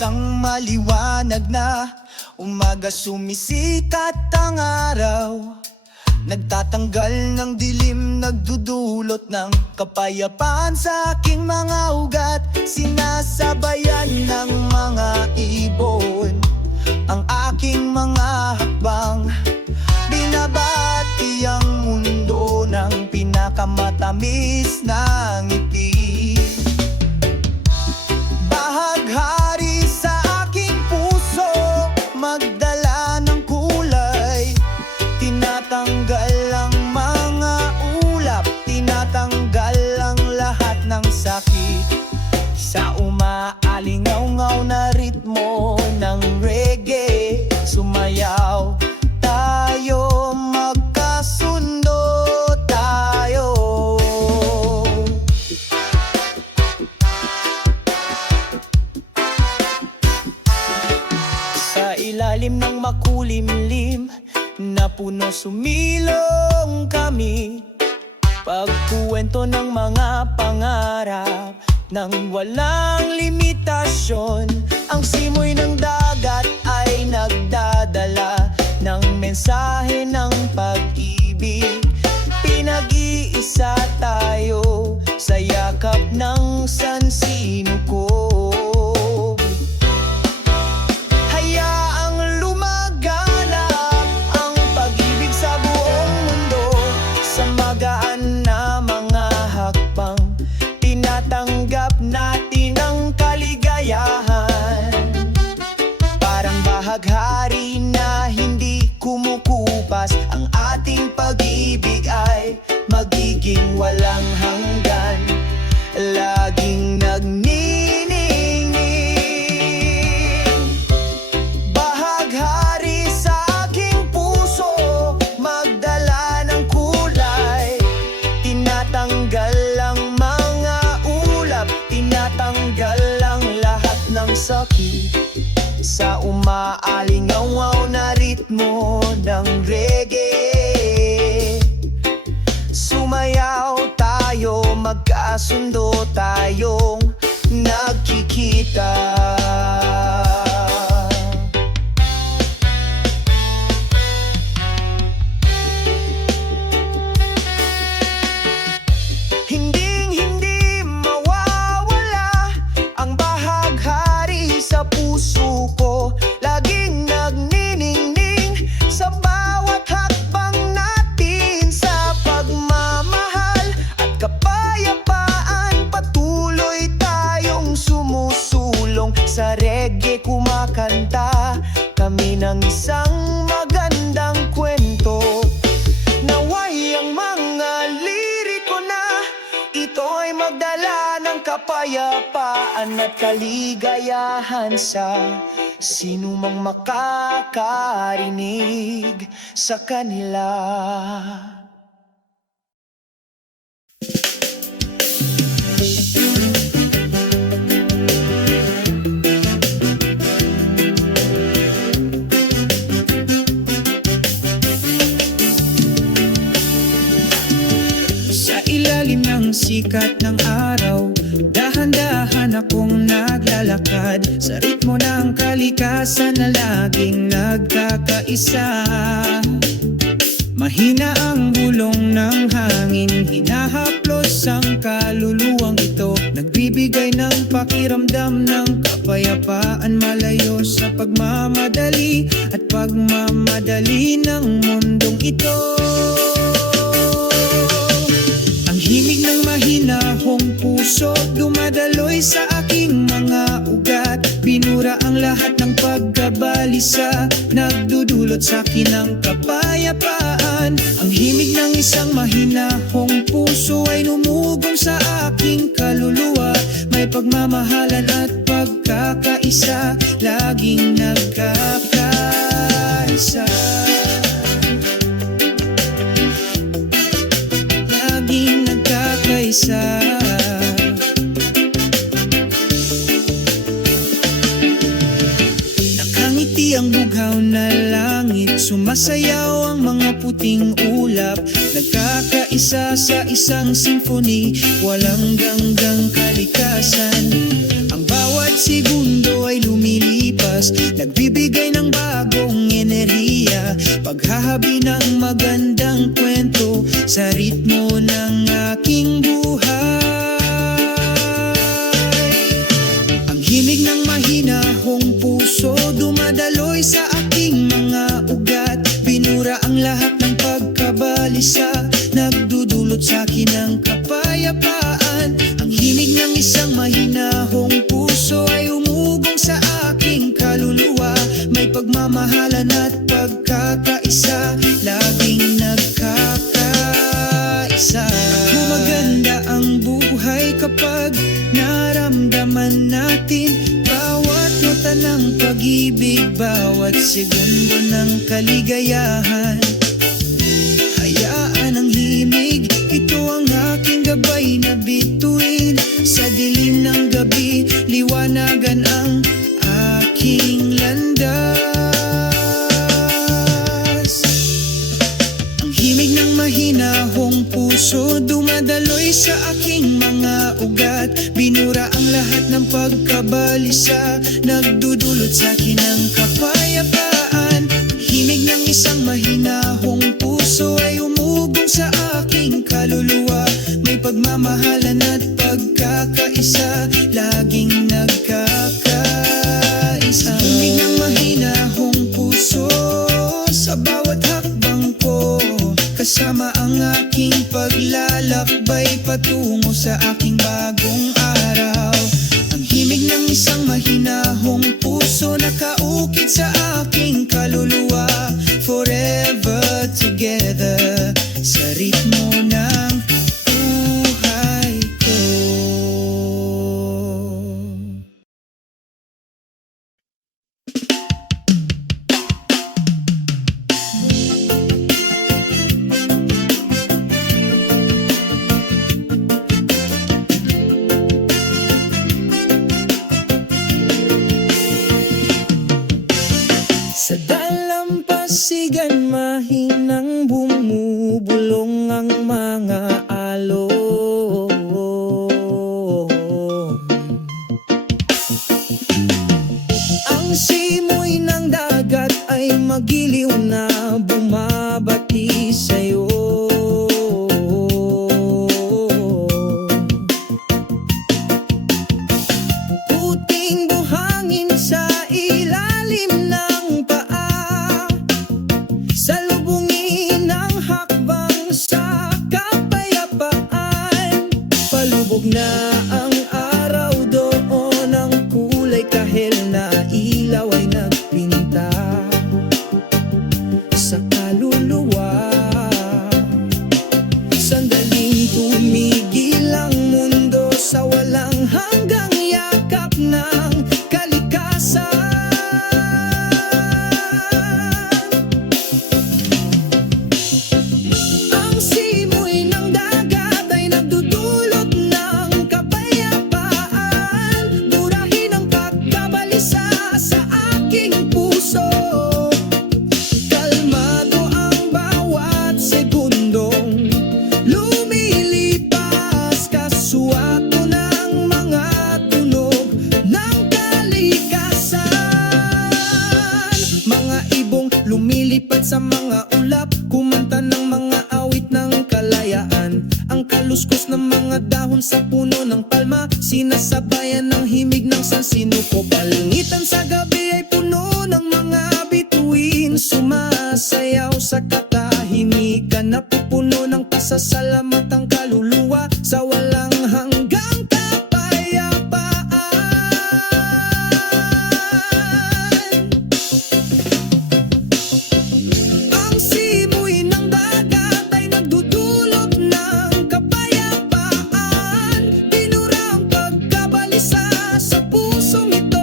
Isang maliwanag na umaga, sumisikat ang araw, nagtatanggal ng dilim, nagdudulot ng kapayapaan sa aking mga ugat. Sinasabayan ng mga ibon ang aking mga hakbang, binabati ang mundo ng pinakamatamis na ngiti. Bahaghari sa aking puso, magdala ng kulay, tinatanggal ang mga ulap, tinatanggal ang lahat ng sakit. Sa umaalingaw-ngaw na ritmo ng reggae, sumayaw tayo, magkasundo tayo. Sa ilalim ng makulimlim na puno, sumilong kami, pagkuwento ng mga pangarap nang walang limitasyon. Ang simoy ng dagat ay nagdadala ng mensahe ng pag-ibig. Pinag-iisa tayo sa yakap ng sansinukob. Hayaang lumaganap ang pag-ibig sa buong mundo, sa magaan na mga hakbang, tinatanggap natin ang kaligayahan. Parang bahaghari na hindi kumukupas, ang ating pag-ibig ay magiging walang hanggan, laging nagniningning. Bahaghari sa aking puso, magdala ng kulay, tinatanggal ang mga ulap, tinatanggal ang lahat ng sakit. Sa umaalingaw-ngaw na ritmo ng reggae, sumayaw tayo, magkasundo tayong nagkikita. Hinding-hindi mawawala ang bahaghari sa puso ko, laging nagniningning sa bawat hakbang natin. Sa pagmamahal at kapayapaan, patuloy tayong sumusulong. Sa reggae kumakanta kami ng isang magandang kwento. Naway ang mga liriko na ito ay magdala ng kapayapaan at kaligayahan sa sinumang makakarinig sa kanila. Sa ilalim ng sikat ng araw, dahan-dahan akong naglalakad sa ritmo ng kalikasan na laging nagkakaisa. Mahina ang bulong ng hangin, hinahaplos ang kaluluwang ito, nagbibigay ng pakiramdam ng kapayapaan, malayo sa pagmamadali at pagmamadali ng mundong ito. Himig ng mahinahong puso, dumadaloy sa aking mga ugat, binura ang lahat ng pagkabalisa, nagdudulot sa akin ng kapayapaan. Ang himig ng isang mahinahong puso ay numugong sa aking kaluluwa, may pagmamahalan at pagkakaisa, laging nagkakaisa. Laging nagkakaisa. Nakangiti ang bughaw na langit, sumasayaw ang mga puting ulap, nagkakaisa sa isang symphony, walang ganggang kalikasan. Ang bawat segundo ay lumilikha oras, nagbibigay ng bagong enerhiya, paghahabi ng magandang kwento sa ritmo ng aking buhay. Ang himig ng mahinahong puso dumadaloy sa aking mga ugat, binura ang lahat ng pagkabalisa, nagdudulot sa akin ng kapayapaan. Ang himig ng isang mahinahong puso ay umugong sa aking kaluluwa, may pagmamahalan at pagkakaisa, laging nagkakaisa. Gumaganda ang buhay kapag naramdaman natin bawat nota ng pag-ibig, bawat segundo ng kaligayahan. Hayaan ang himig, ito ang aking gabay na bituin. Sa dilim ng gabi, liwanagan ang aking landas. Ang himig ng mahinahong puso dumadaloy sa aking mga ugat, binura ang lahat ng pagkabalisa, nagdudulot sa akin ng kapayapaan. Himig ng isang mahinahong puso ay umugong sa aking kaluluwa, may pagmamahalan at pagkakaisa, laging nagkakaisa. Himig ng mahinahong puso sa bawat hakbang ko, kasama ang aking paglalakbay patungo sa aking bagong araw. Ang himig ng isang mahinahong puso nakaukit sa aking kaluluwa, forever together sa ritmo ng buhay ko. Sa dalampasigan mahinang bumubulong ang mga alon. Ang simoy ng dagat ay magiliw na bumabati sa'yo. Puting buhangin sa ilalim ng paa, salubungin ang hakbang sa kapayapaan. Palubog na ang araw doon, ang kulay kahel na ilaw ay nagpinta sa kaluluwa. Sandaling tumigil ang mundo sa walang hanggang yakap ng kalikasan. Ang simoy ng dagat ay nagdudulot ng kapayapaan, burahin ang pagkabalisa sa aking puso. Kalmado ang bawat segundong lumilipas, kasuwato ng mga tunog ng kalikasan. Mga ibong lumilipad sa mga ulap, kumanta ng mga awit ng kalayaan. Ang kaluskos ng mga dahon sa puno ng palma, sinasabayan ng himig ng sansinuko. Palangitan sa gabi ay puno ng mga bituin, sumasayaw sa katahimikan, napupuno ng pasasalamat ang kaluluwa sa walang hanggang kapayapaan. Ang simoy ng dagat ay nagdudulot ng kapayapaan, binura ang pagkabalisa sa pusong ito.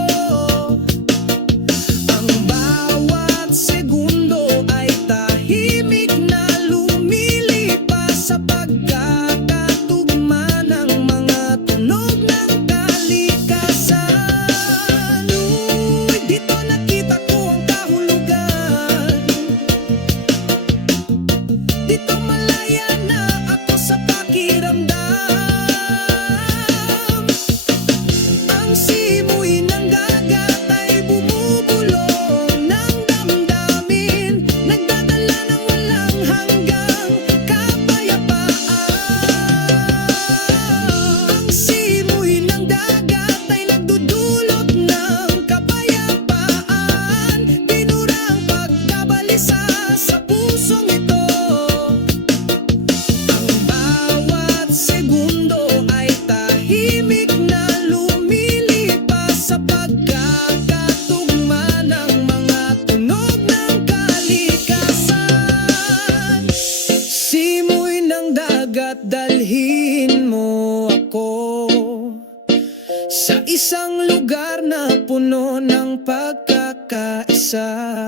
puno ng pagkakaisa.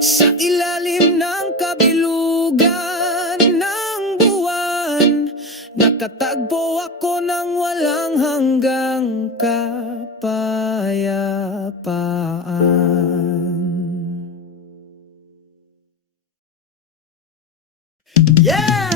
Sa ilalim ng kabilugan ng buwan, nakatagpo ako ng walang hanggang kapayapaan. Yeah!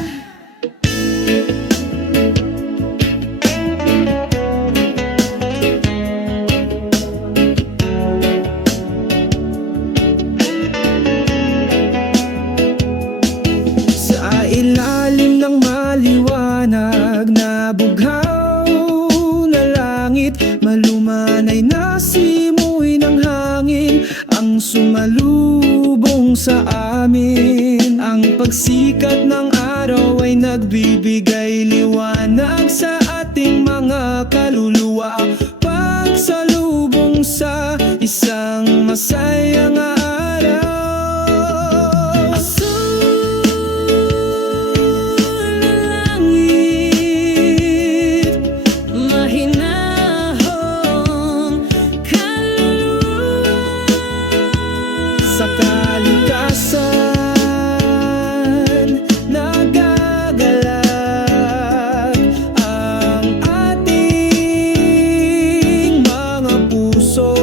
Sa ilalim ng maliwanag na bughaw na langit, malumanay na simoy ng hangin ang sumalubong sa amin. Ang pagsikat ng araw ay nagbibigay liwanag sa ating mga kaluluwa, pagsalubong sa isang masayang araw. Sa kalikasan nagagalag ang ating mga puso.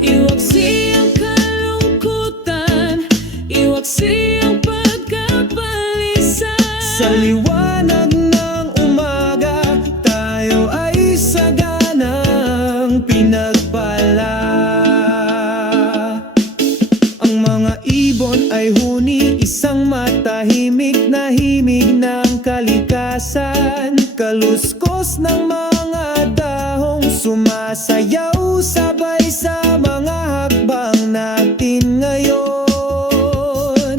Iwaksi ang kalungkutan, iwaksi ang pagkapalisa. Sa liwanag ng umaga, tayo ay saganang pinagpala. Ibon ay huni, isang matahimik na himig ng kalikasan. Kaluskos ng mga dahong sumasayaw sabay sa mga hakbang natin ngayon.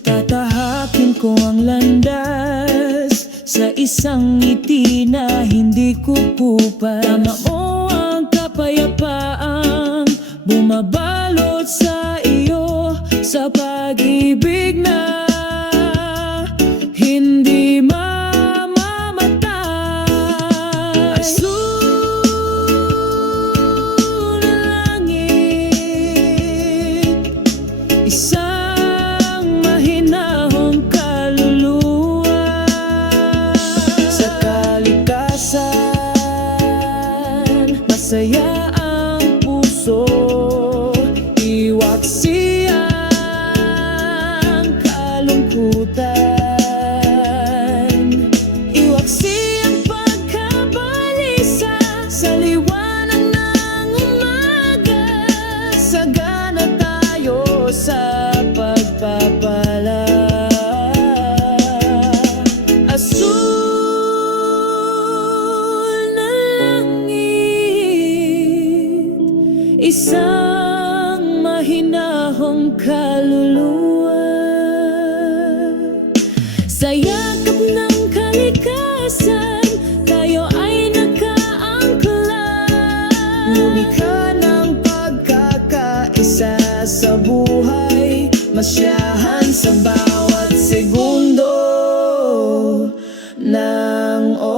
Tatahakin ko ang landas sa isang ngiti na hindi kukupas. Tama mo ang kapayapaang bumabalot sa iyo, sa pag-ibig na hindi mamamatay. Azul na langit, isang mahinahong kaluluwa. Sa kalikasan, masaya ang puso. Iwaksi ang kalungkutan, iwaksi ang pagkabalisa. Sa liwanag ng umaga, sagana tayo sa pagpapala. Azul na langit, isang mahinahong kaluluwa. Sa yakap ng kalikasan, tayo ay nakaangkla. Lumikha ng pagkakaisa sa buhay, masyahan sa bawat segundo ng oras.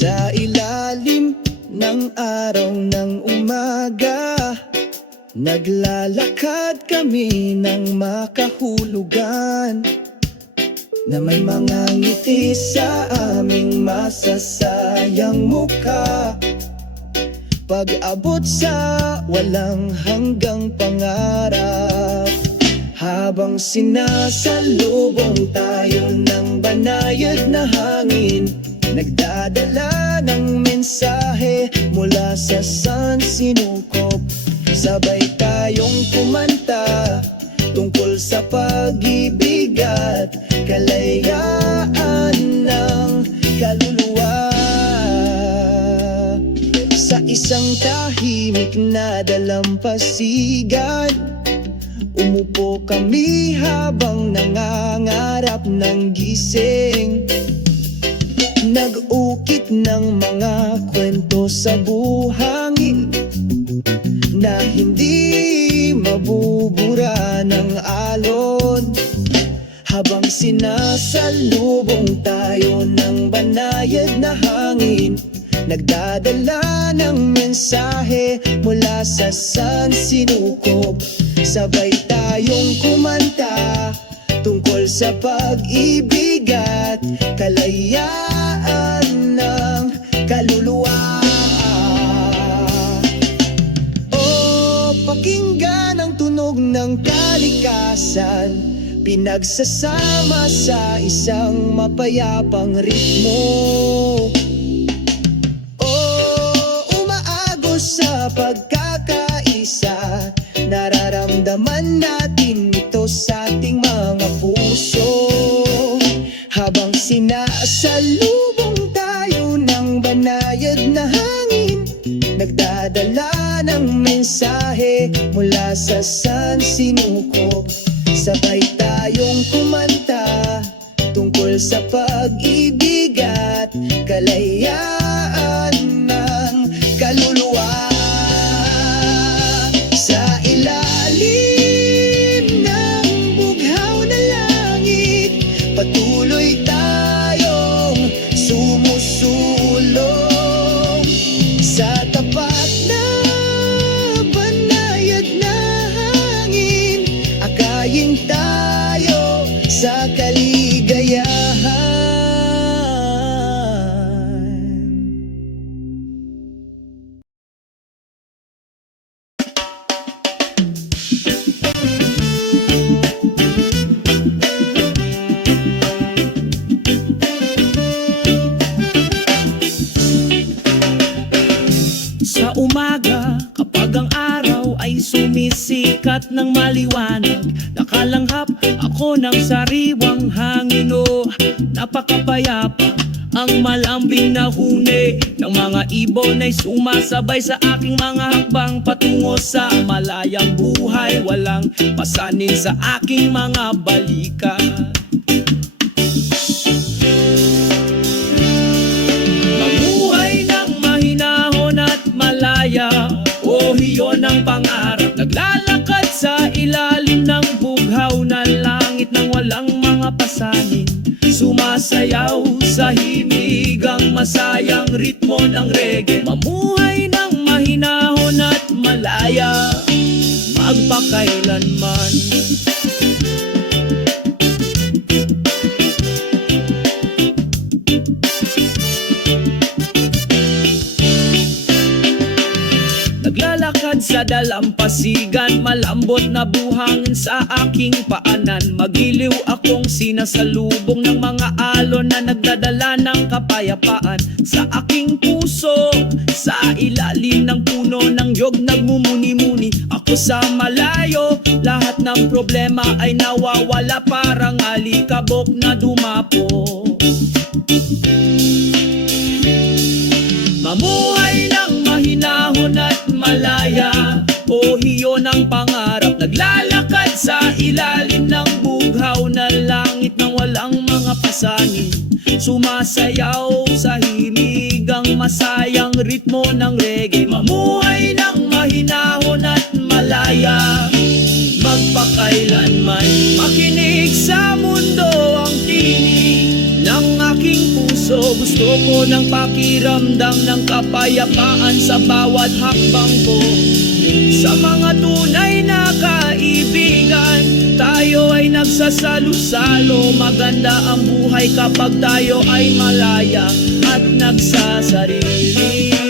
Sa ilalim ng araw ng umaga, naglalakad kami ng makahulugan, na may mga ngiti sa aming masasayang mukha. Pag-abot sa walang hanggang pangarap, habang sinasalubong tayo ng banayad na hangin, nagdadala ng mensahe mula sa sansinukob. Sabay tayong kumanta tungkol sa pag-ibig at kalayaan ng kaluluwa. Sa isang tahimik na dalampasigan, Umupo kami habang nangangarap ng gising, nag-ukit ng mga kwento sa buhangin na hindi mabubura ng alon. Habang sinasalubong tayo ng banayad na hangin, nagdadala ng mensahe mula sa San Sinukob. Sabay tayong kumanta tungkol sa pag-ibig at kalayaan ng kaluluwa. O pakinggan ang tunog ng kalikasan, pinagsasama sa isang mapayapang ritmo. O umaagos sa pagkakaisa, nararamdaman natin ito sa ating mga puso. Habang sinasalubong tayo ng banayad na hangin, nagdadala ng mensahe mula sa San Sinukob. Sabay tayong kumanta tungkol sa pag-ibig at kalayaan ng kaluluwa. Sa ilalim ng bughaw na langit, patuloy tayong sumusulong. Sa tapat na banayad na hangin, akayin tayo sa kaligayahan. Sa umaga, kapag ang araw ay sumisikat ng maliwanag, nakalanghap ako ng sariwang hangin. O napakapayapa ang malambing na huni ng mga ibon ay sumasabay sa aking mga hakbang patungo sa malayang buhay. Walang pasanin sa aking mga balikat. Mamuhay ng mahinahon at malaya, o iyon ang pangarap. Naglalakad sa ilalim ng bughaw na langit nang walang mga pasanin, sumasayaw sa himigang masayang ritmo ng reggae. Mamuhay ng mahinahon at malaya, magpakailanman. Naglalakad sa dalampasigan, malambot na buhangin sa aking paanan. Magiliw akong sinasalubong ng mga alon na nagdadala ng kapayapaan sa aking puso. Sa ilalim ng puno ng yog nagmumuni-muni ako sa malayo. Lahat ng problema ay nawawala, parang alikabok na dumapo. Mamuhay ng mahinahon at malaya, o iyon ang pangarap. Naglalakad sa ilalim ng bughaw na langit nang walang mga pasanin, sumasayaw sa himigang masayang ritmo ng reggae. Mamuhay ng mahinahon at malaya, magpakailanman. Makinig sa mundo ang tinig ng aking puso. Gusto ko ng pakiramdam ng kapayapaan sa bawat hakbang ko. Sa mga tunay na kaibigan, tayo ay nagsasalo-salo. Maganda ang buhay kapag tayo ay malaya at nagsasarili.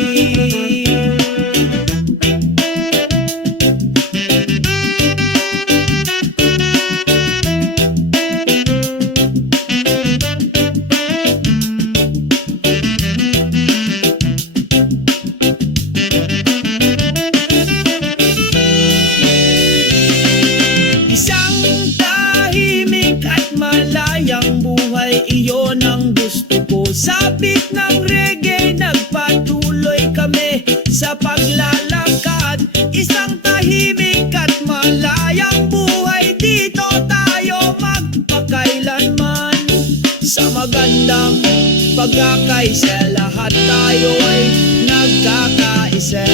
Iyon ang gusto ko. Sabik ng reggae nagpatuloy magandang pagkakaisa, lahat tayo ay nagkakaisa.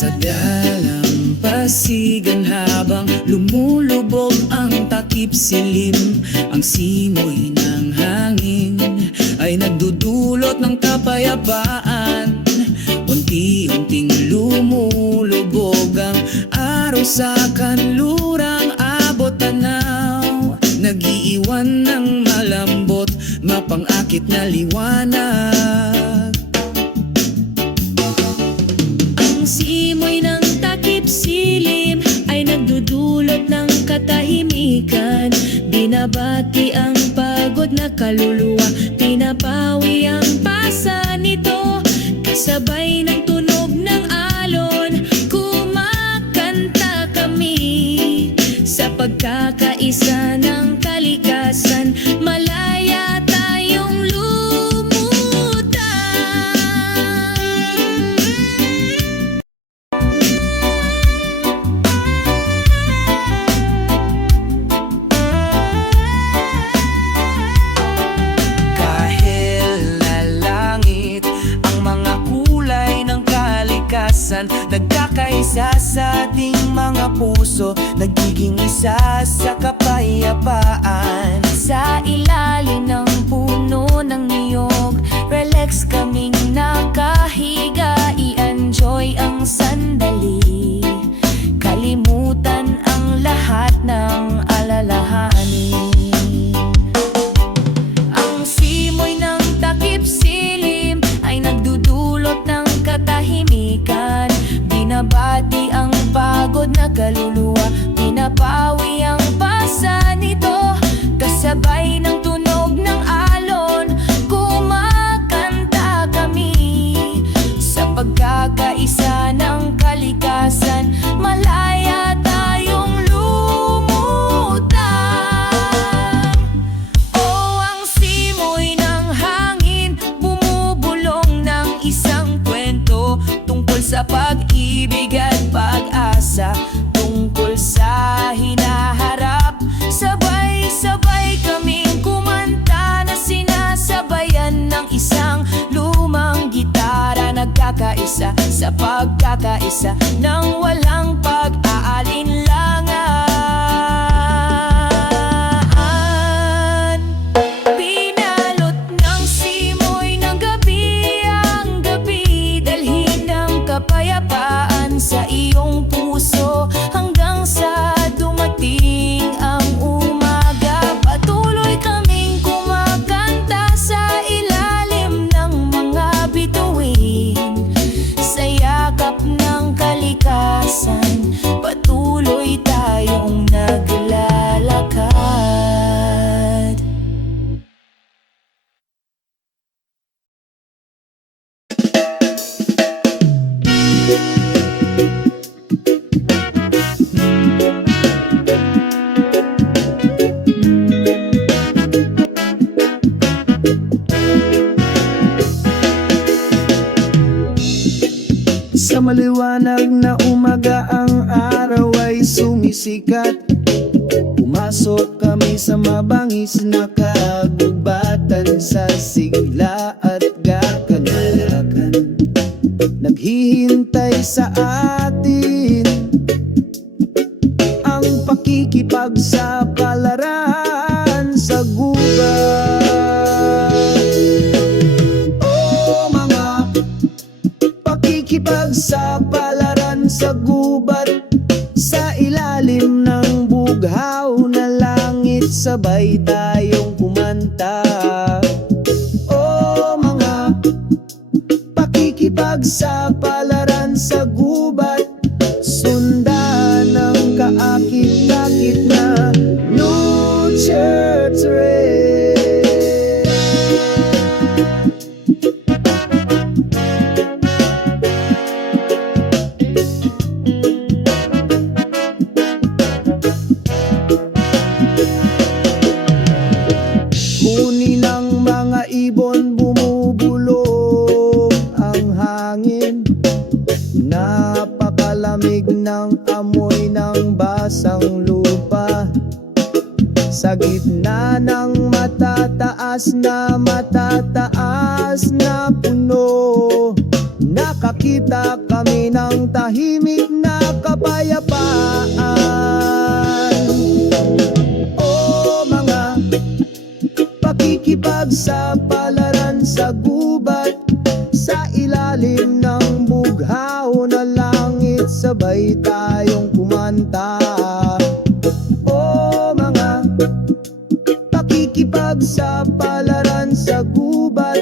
Sa dalampasigan habang lumulubog ang takip silim, ang simoy ng hangin ay nagdudulot ng kapayapaan. Unti-unting lumulubog ang araw sa kanlurang abot tanaw, nag-iiwan ng malambot, mapangakit na liwanag. Ang simoy ng takip silim ay nagdudulot ng katahimikan, binabati ang pagod na kaluluwa, pinapawi ang pasa nito, kasabay ng tunog ng alon, kumakanta kami sa pagkakaisa ng kalikasan, malaya tayong lumutang. Kahit na langit ang mga kulay ng kalikasan, nagkakaisa sa ating mga puso, nagiging isa sa kapayapaan. Sa ilalim ng puno ng niyog, relax kaming nakahiga, i-enjoy ang sandali, kalimutan ang lahat ng alalahanin. Ang simoy ng takip silim ay nagdudulot ng katahimikan, binabati ang pagod na kaluluwa, pinapawi ang pasa nito, kasabay ng tunog ng alon, kumakanta kami sa pagkakaisa ng kalikasan, malaya tayong lumutang. Oh, ang simoy ng hangin, bumubulong ng isang kwento tungkol sa pag-ibig at pag-asa, tungkol sa hinaharap. Sabay-sabay kaming kumanta na sinasabayan ng isang lumang gitara, nagkakaisa sa pagkakaisa ng walang pag-aalinlangan. Pinalot ng simoy ng gabi ang gabi, dalhin ng kapayapaan sa iyong puso hanggang sa dumating ang umaga. Patuloy kaming kumakanta sa ilalim ng mga bituin, sa yakap ng kalikasan, patuloy tayong naglalakad. Sa maliwanag na umaga ang araw ay sumisikat, pumasok kami sa mabangis na kagubatan, sa sigla at gakagalakan, naghihintay sa atin ang pakikipagsapalaran sa gubat. Oh, mga pakikipagsapalaran sa gubat, sa ilalim ng bughaw na langit, sabay tayong kumanta. Oh, mga pakikipagsapalaran sa gubat, sundan ng kaakit-akit na nurture trail. ng amoy ng basang lupa. Sa gitna ng matataas na puno, nakakita kami ng tahimik na kapayapaan. O mga pakikipagsapalaran sa gubat, sa ilalim ng bughaw na langit, sabay tayong kumanta. O mga pakikipagsapalaran sa gubat,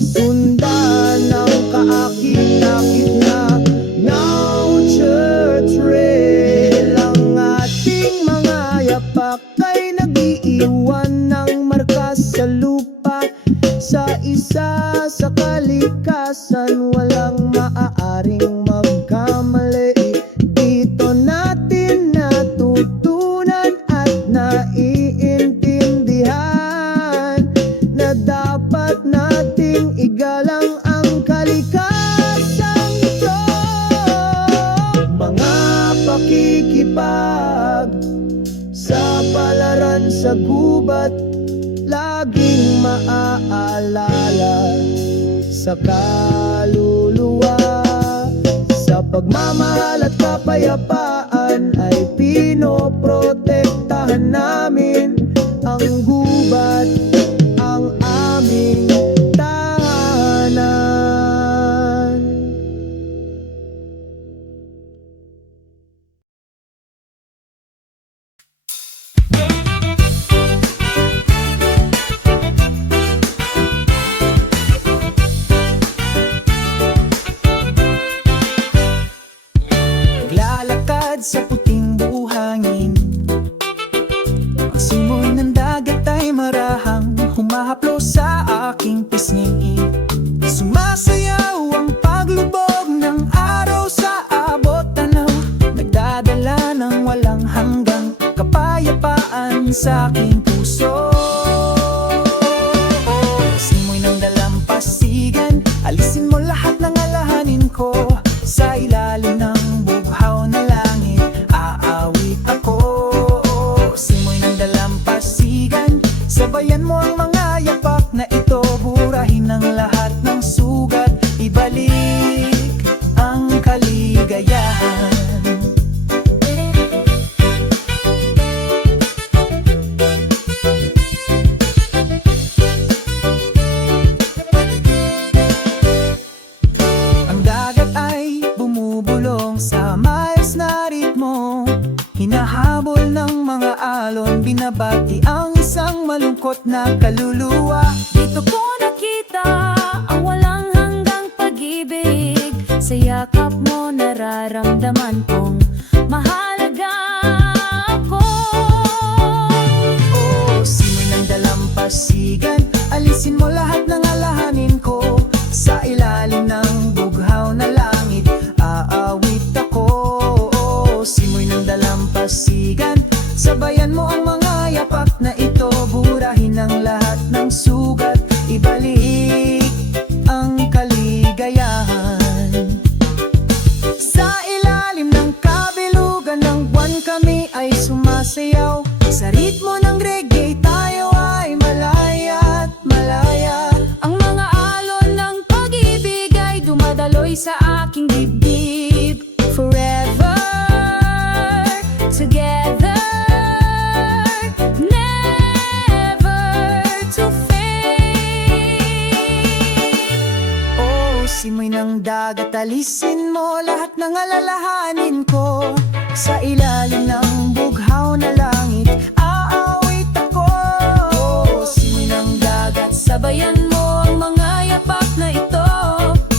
sundan ng kaakit-akit na nature trail. Ang ating mga yapak ay nag-iiwan ng marka sa lupa. Sa isa sa kalikasan, walang maaaring magkamali. Dito natin natutunan at naiintindihan na dapat nating igalang ang kalikasang ito. Mga pakikipag sa palaran sa gubat, laging maaalala sa kaluluwa. Sa pagmamahal at kapayapaan ay pinoprotektahan namin ang gubat, ang aming tahanan. Naglalakad sa puting buhangin, ang simoy ng dagat ay marahang humahaplo sa aking pisngi. Sumasayaw ang paglubog ng araw sa abot tanaw, nagdadala ng walang hanggang kapayapaan sa aking puso. Simoy ng dalampasigan, alisin mo lahat ng alahanin ko. Sa ilalim ng bughaw na langit, aawit ako. Simoy ng dalampasigan, sabayan mo ang mga yapak na ito. Burahin ang lahat ng sugat, ibalik ang kaligayahan. Ang dagat ay bumubulong sa maayos na ritmo, hinahabol ng mga alon, binabati ang isang malungkot na kaluluwa. Dito ko nakita ang walang hanggang pag-ibig. Sa yakap mo nararamdaman kong mahalaga ako. Simoy ng dalampasigan, alisin mo lahat ng alahanin ko. Sa ilalim ng bughaw na langit, aawit ako. Simoy ng dalampasigan, sabayan mo ang mga yapak na ito. Burahin ang lahat ng sugat, ibalik ang kaligayahan. Sa ilalim ng kabilugan ng buwan, kami ay sumasayaw. Sa ritmo ng reggae, tayo ay malaya at malaya. Ang mga alon ng pag-ibig ay dumadaloy sa aking dibdib. Forever together, never to fade. Simoy ng dagat, alisin mo lahat ng alalahanin ko. Sa ilalim ng bughaw na langit, aawit ako. Simoy ng dagat, Sabayan mo ang mga yapak na ito.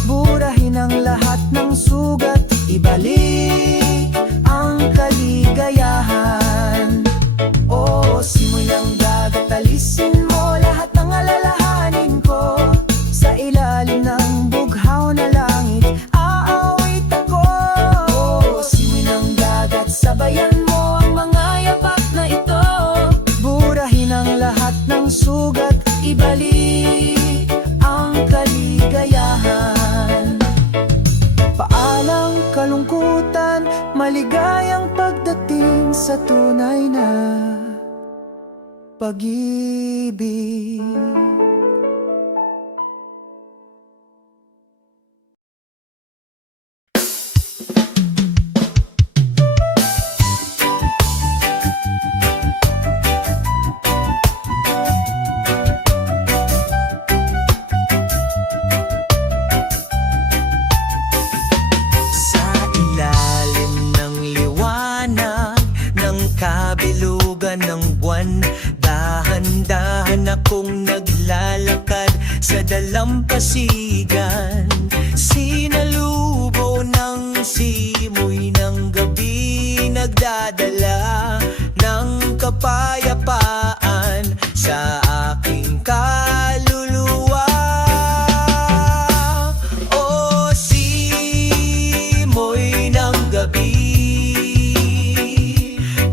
burahin ang lahat ng sugat, ibalik ang kaligayahan. Simoy ng dagat, alisin mo lahat ng alalahanin ko. Sa ilalim ng bughaw na langit, aawit ako. Simoy ng dagat, Sabayan mo ang mga yapak na ito. burahin ang lahat ng sugat, Ibalik ang kaligayahan. Paalang kalungkutan, may maligayang pagdating sa tunay na pag-ibig. Sa ilalim ng liwanag ng kabilugan ng buwan, dahan-dahan akong naglalakad sa dalampasigan. Sinalubo ng simoy ng gabi, nagdadala ng kapayapaan sa aking kaluluwa. O simoy ng gabi,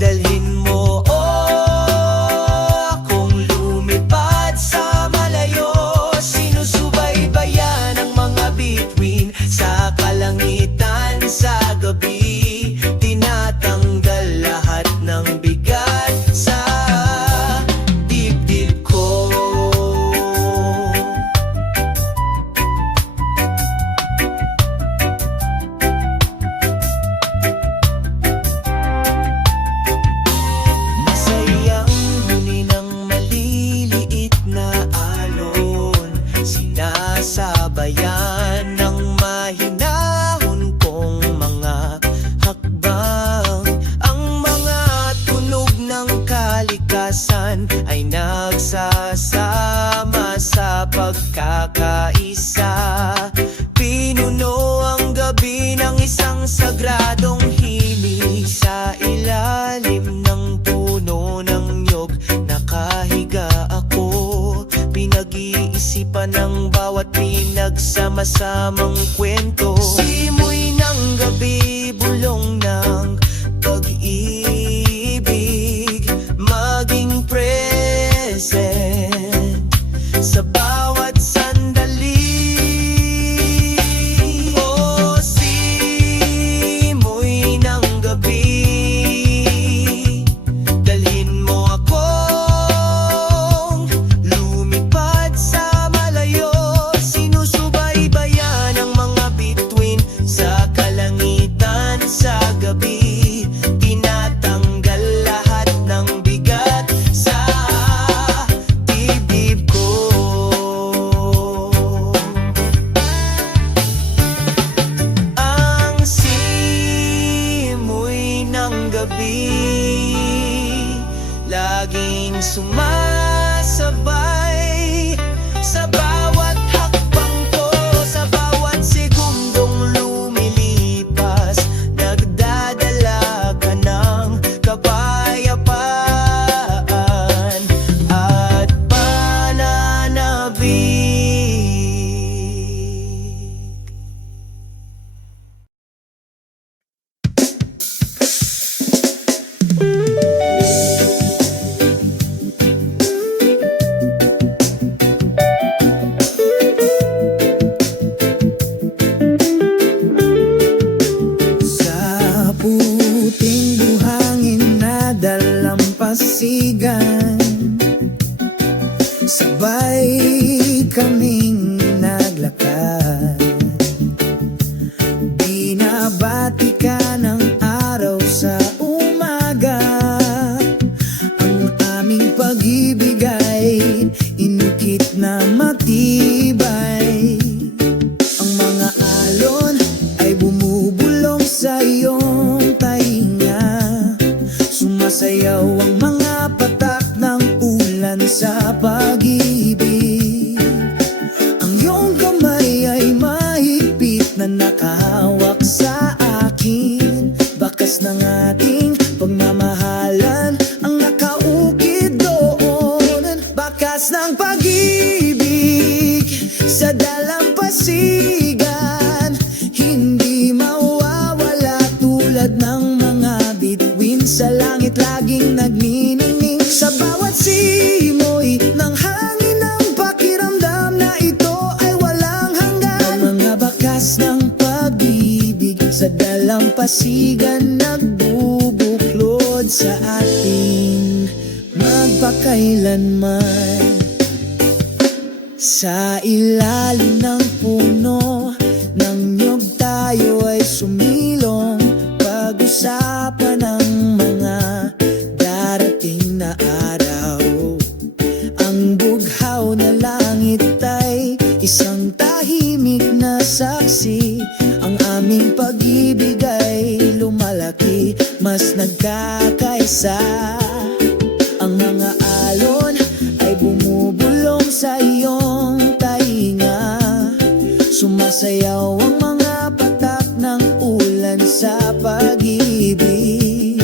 dalhin mo akong lumipad sa malayo. Sinusubaybayan ang mga bituin sa kalangitan sa gabi, tinatanggal lahat ng bigat sa dibdib ko. Masayang huni ng maliliit na alon, sinasabayan ng mahinahon kong mga hakbang. Ang mga tunog ng kalikasan ay nagsasama sa pagkakaisa. Pinuno ang gabi ng isang sagradong himig. Sa ilalim ng puno ng niyog nakahiga ako, pinag-iisipan ng bawat pinagsama-samang kwento. Simoy ng gabi, bulong ng pag-ibig, maging present sa bawat sandali. O simoy ng gabi, dalhin mo akong lumipad sa malayo. Sinusubaybayan ang mga bituin sa kalangitan sa gabi, tinatanggal lahat ng bigat sa dibdib ko. Ang simoy ng gabi, laging sumasabay sa bawat hakbang ko, sa bawat segundong lumilipas, nagdadala ka ng kapayapaan at pananabik. Sa puting buhangin na dalampasigan, sabay kaming naglakad. Binabati ka ng araw sa umaga. Ang aming pag-ibig ay inukit na matibay. Ang mga alon ay bumubulong sa iyong tainga. Sumasayaw ang mga patak ng ulan sa pag-ibig. Ang iyong kamay ay mahigpit na nakahawak sa akin. Bakas ng ating pagmamahalan ang nakaukit doon. Bakas ng pag-ibig sa dalampasigan, hindi mawawala tulad ng mga bituin sa langit laging nagniningning. Sa bawat simoy ng hangin ng pakiramdam na ito ay walang hanggan. Ang mga bakas ng pag-ibig sa dalampasigan, dalampasigan nagbubuklod sa atin magpakailanman. Sa ilalim ng puno ng niyog tayo ay sumilong, pag-usapan ang mga darating na araw. Ang bughaw na langit ay isang tahimik na saksi. Ang aming pag-ibig ay lumalaki, mas nagkakaisa. Ang mga alon ay bumubulong sa iyong tainga. Sumasayaw ang mga patak ng ulan sa pag-ibig.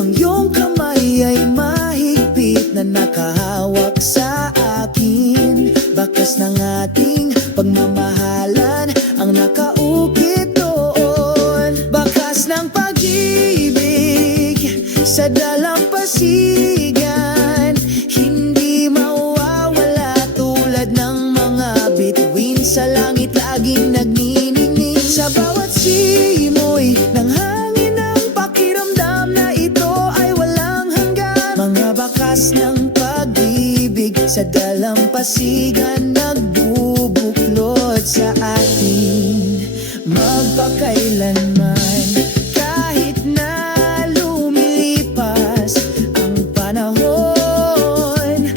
Ang iyong kamay ay mahigpit na nakahawak sa akin. Bakas ng ating pagmamahalan ang nakaukit doon. Bakas ng pag-ibig sa dalampasigan, hindi mawawala tulad ng mga bituin sa langit laging nagniningning. Sa bawat simoy ng hangin ang pakiramdam na ito ay walang hanggan. Mga bakas ng pag-ibig sa dalampasigan nagbubuklod sa atin magpakailanman. Kahit na lumilipas ang panahon,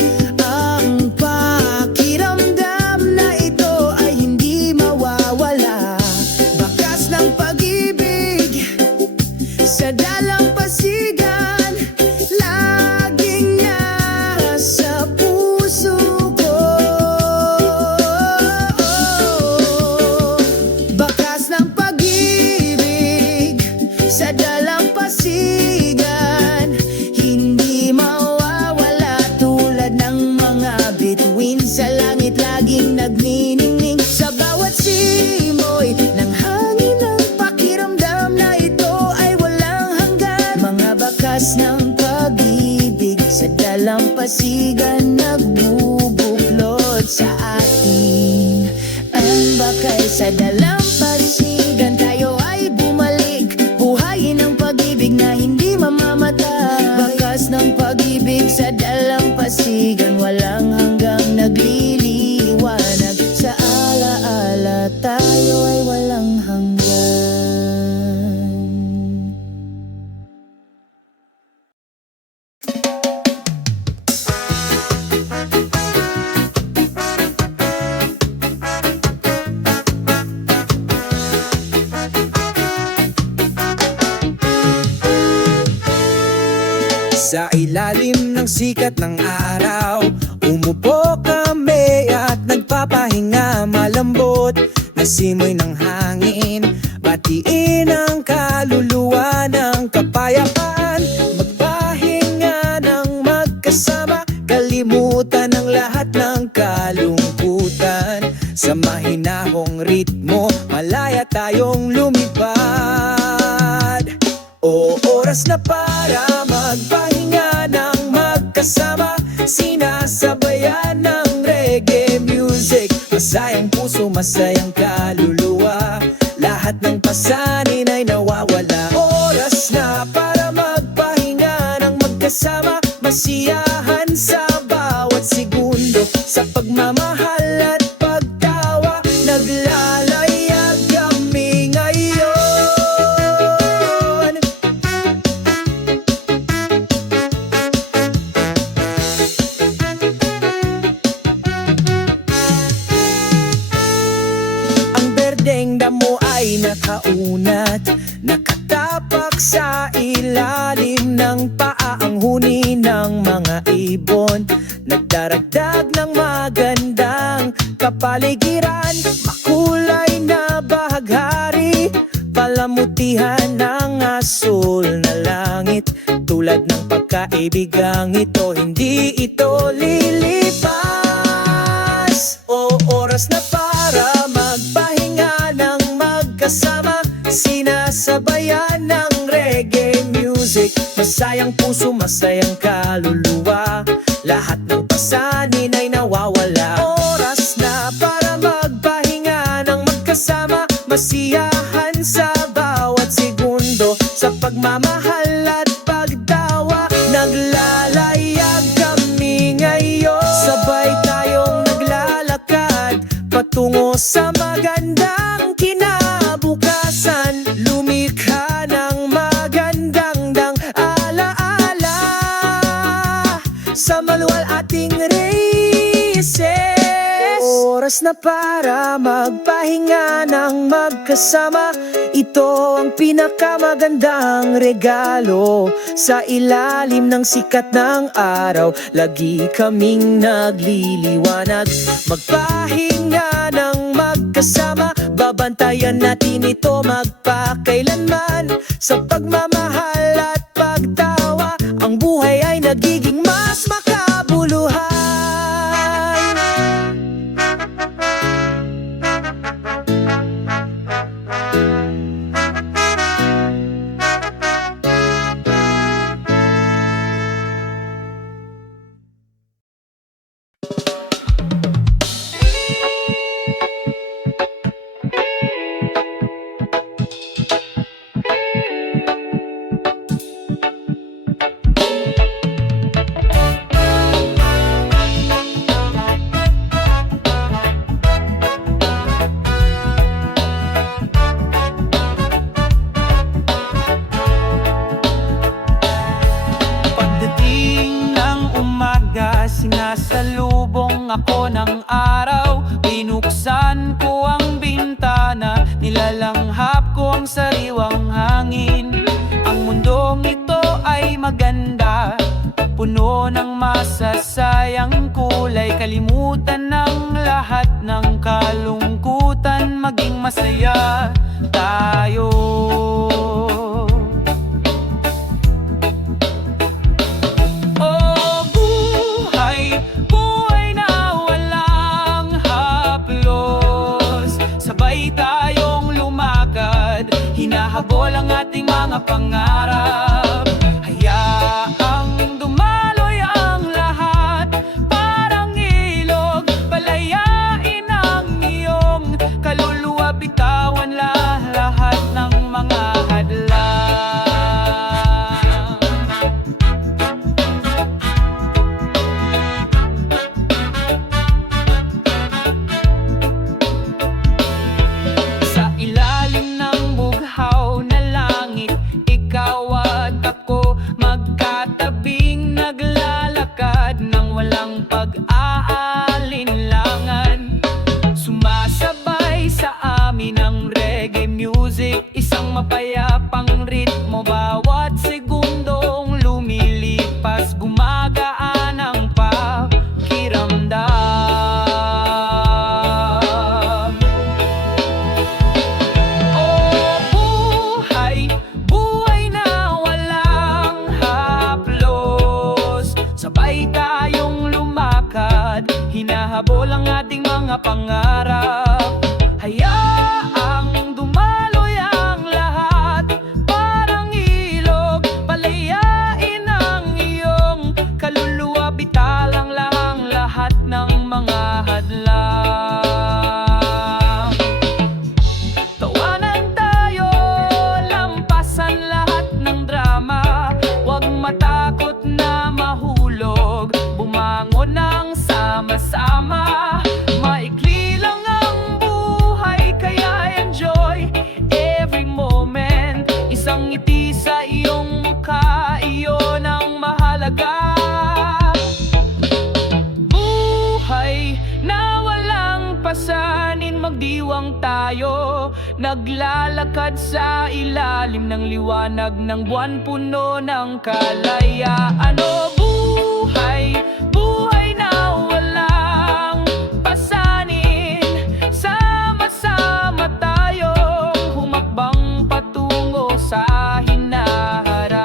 ang pakiramdam na ito ay hindi mawawala. Bakas ng pag-ibig sa dalampasigan, laging nasa puso ko. Bakas ng pag-ibig sa dalampasigan, hindi mawawala tulad ng mga bituin sa langit laging nagniningning. Sa bawat simoy ng hangin ang pakiramdam na ito ay walang hanggan. Mga bakas ng pag-ibig sa dalampasigan nagbubuklod sa atin. Ang bakay sa dalampasigan, tayo ay bumalik, buhayin ang pag-ibig na hindi mamamatay. Bakas ng pag-ibig sa dalampasigan, walang hanggang nagliliwanag. Sa alaala tayo ay walang hanggan. Sa ilalim ng sikat ng araw, umupo kami at nagpapahinga. Malambot na simoy ng hangin, batiin ang kaluluwa ng kapayapaan. Magpahinga ng magkasama, kalimutan ang lahat ng kalungkutan. Sa mahinahong ritmo, malaya tayong lumipad. O oras na para magpahinga ng magkasama, sinasabayan ng reggae music. Masayang puso, masayang kaluluwa, lahat ng pasanin ay nawawala. Oras na para magpahinga ng magkasama, masiyahan sa bawat segundo. Sa pagmamahal at pagtawa, naglalayag kami ngayon. Berdeng damo ay nakaunat, nakatapak sa ilalim ng paa. Ang huni ng mga ibon, nagdaragdag ng magandang kapaligiran. Makulay na bahaghari, palamutihan ng asul na langit. Tulad ng pagkaibigang ito, hindi ito lilipas. O oras na para magpahinga ng magkasama, sinasabayan ng reggae music. Masayang puso, masayang kaluluwa, lahat ng pasanin ay nawawala. Oras na para magpahinga ng magkasama, masiyahan sa bawat pagmamahal at pagtawa. Naglalayag kami ngayon, sabay tayong naglalakad patungo sa magandang kinabukasan. Lumikha ng magandang alaala sa maluwal ating races. Oras na para magpahinga ng magkasama. Ito ang pinakamagandang regalo. Sa ilalim ng sikat ng araw, lagi kaming nagliliwanag. Magpahinga ng magkasama, babantayan natin ito magpakailanman. Sa pagmamahal at pagtawa, ang buhay ay nagiging mas makabuluhan. Pagdating ng umaga, sinasalubong ako ng araw. Binuksan ko ang bintana, nilalanghap ko ang sariwang hangin. Ang mundong ito ay maganda, puno ng masasayang kulay. Kalimutan ng lahat ng kalungkutan, maging masaya tayo. Oh, buhay, buhay na walang haplos. Sabay tayong lumakad, hinahabol ang ating mga pangarap. Hayaang dumaloy ang lahat, parang ilog. Palayain ang iyong kaluluwa, bitawan lahat ng mga hadlang. Sa ilalim ng bughaw na langit, ikaw at ako magkatabing naglalakad nang walang pag-aalinlangan. Sumasabay sa amin ang reggae music, isang mapayapang ritmo. Bawat segundong lumilipas, gumagaan ang pakiramdam. Oh, buhay, buhay na walang haplos. Sabay tayong lumakad, hinahabol ang ating mga pangarap. Hayaang dumaloy ang lahat, parang ilog. Palayain ang iyong kaluluwa, bitalang lang lahat ng mga hadlang. Tawanan tayo, lampasan lahat ng drama. Huwag matakot na mahulog, bumangon ng sama-sama. Maikli lang ang buhay, kaya enjoy every moment. Isang ngiti sa iyong mukha, iyon ang mahalaga. Buhay na walang pasanin, magdiwang tayo. Naglalakad sa ilalim ng liwanag ng buwan, puno ng kalayaan. O buhay, buhay na walang pasanin. Sama-sama tayong humakbang patungo sa hinaharap.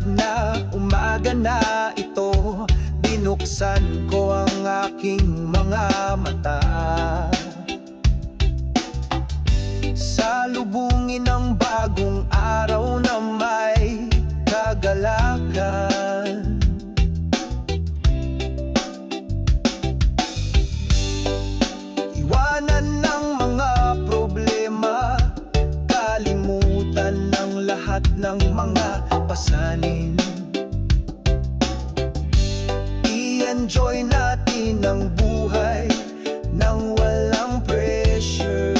maliwanag na umaga na ito, binuksan ko ang aking mga mata. Salubungin ang bagong araw na may kagalakan. Iwanan ng mga problema, kalimutan ng lahat ng mga pasanin. I-enjoy natin ang buhay nang walang pressure.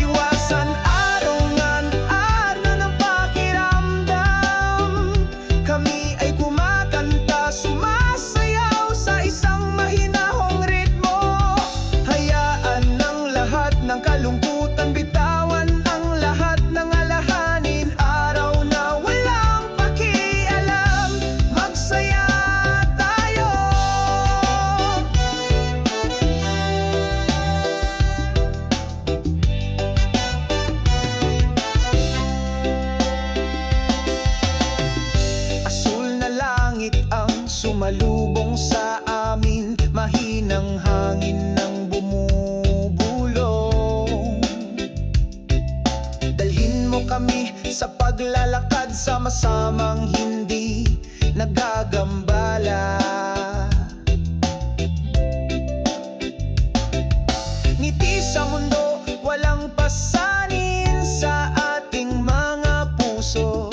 Iwasan arongan-aron ng pakiramdam. Kami ay kumakanta, sumasayaw sa isang mahinahong ritmo. Hayaan ng lahat ng kalungkutan, bitawan ang lahat ng alahanin. Araw na walang pakialam, magsaya tayo. Asul na langit ang sumalubong sa amin, mahinang hangin ng bumubulong. Dalhin mo kami sa paglalakad, sama-samang hindi nagagambala. Ngiti sa mundo, walang pasanin sa ating mga puso.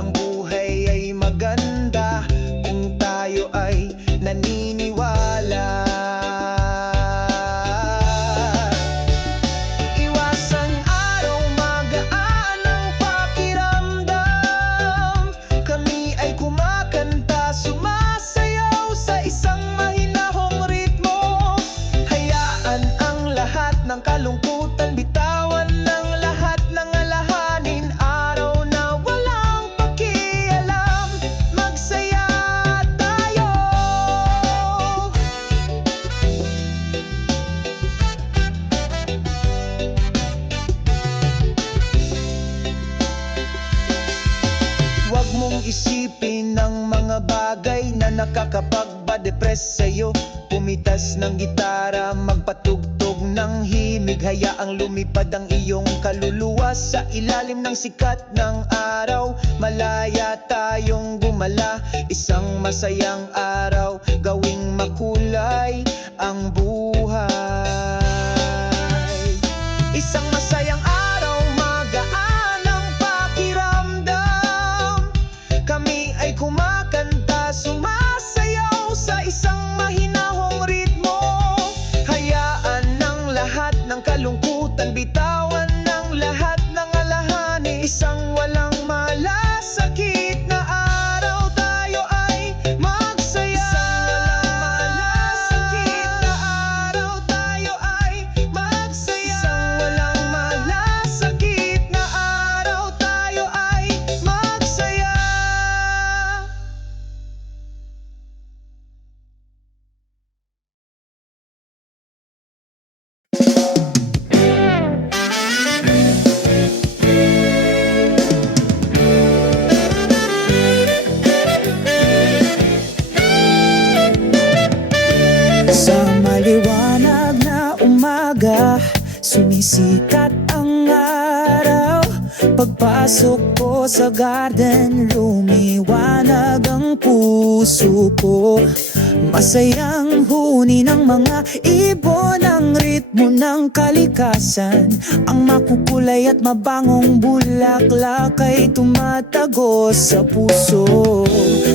Ang buhay ay maganda kung tayo ay naniniwala. Iwasan araw, magaan ang pakiramdam. Kami ay kumakanta, sumasayaw sa isang mahinahong ritmo. Hayaan ang lahat ng kalungkutan, bitawan ng lahat ng alahanin. Araw na walang pakialam, magsaya tayo. Huwag mong isipin ang mga bagay na nakakapagpa-depress sa'yo. Pumitas ng gitara, magpatugtog ng himig. Hayaang lumipad ang iyong kaluluwa sa ilalim ng sikat ng araw. Malaya tayong gumala, isang masayang araw, gawing makulay ang buhay. Isang masayang araw, magaan ang pakiramdam. Kami ay kumakanta, sumasayaw sa isang mahinahong ritmo. Hayaan ng lahat ng kalungkutan, bitawan ng lahat ng alahanin. Isang walang malasakit na araw, tayo ay magsaya. Isang walang malasakit na araw, tayo ay magsaya. Isang walang malasakit na araw, tayo ay magsaya. Sa maliwanag na umaga, sumisikat ang araw. Pagpasok ko sa garden, lumiwanag ang puso ko. Masayang huni ng mga ibon, ang ritmo ng kalikasan. Ang makukulay at mabangong bulaklak ay tumatago sa puso.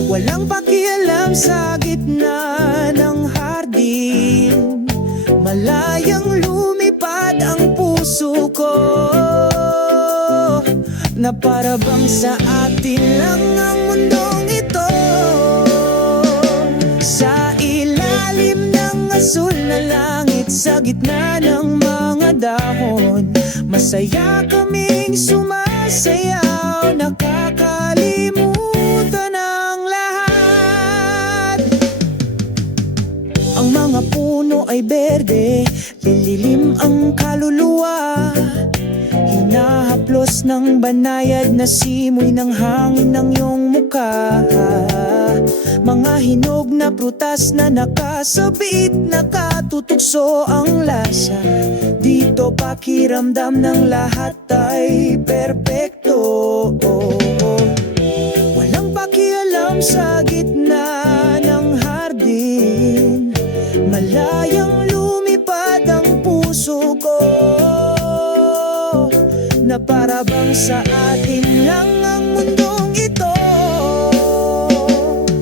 Walang pakialam sa gitna ng hardin, malayang lumipad ang puso ko, na para bang sa atin lang ang mundong ito. Sa ilalim ng asul na langit, sa gitna ng mga dahon, masaya kaming sumasayaw, nakakalimutan ang lahat. Ang mga puno ay berde, lililim ang kaluluwa, hinahap Hinahaplos ng banayad na simoy ng hangin ng iyong mukha. Mga hinog na prutas na nakasabit, nakatutugso ang lasa. Dito pakiramdam ng lahat ay perpekto. Walang pakialam sa gitna ng hardin, malayang lumipad ang puso ko, na para bang sa atin lang ang mundong ito.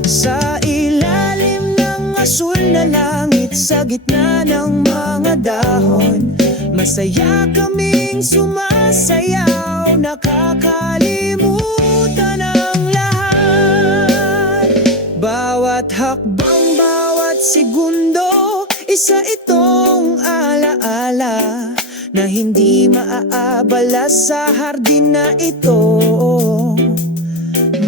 Sa ilalim ng asul na langit, sa gitna ng mga dahon, masaya kaming sumasayaw, nakakalimutan ang lahat. Bawat hakbang, bawat segundo, isa itong alaala na hindi maaabala sa hardin na ito.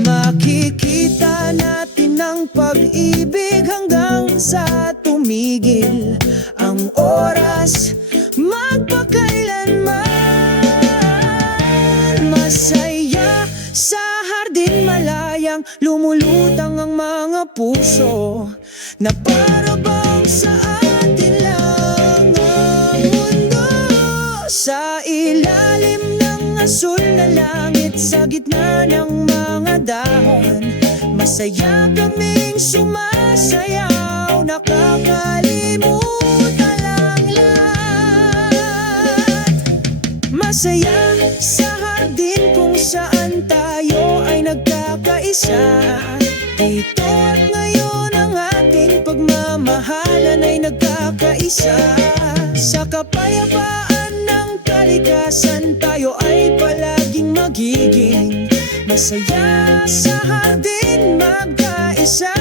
Makikita natin ang pag-ibig hanggang sa tumigil ang oras, magpakailanman. Masaya sa hardin, malayang lumulutang ang mga puso, na para bang sa atin lang ang mundo. Sa ilalim ng asul na langit, sa gitna ng mga dahon, masaya kaming sumasayaw, nakakalimutan ang lahat. Masaya sa hardin kung saan tayo ay nagkakaisa. Dito at ngayon ang ating pagmamahalan ay nagkakaisa. Sa kapayapaan ng kalikasan, tayo ay palaging magiging masaya sa hardin magkaisa.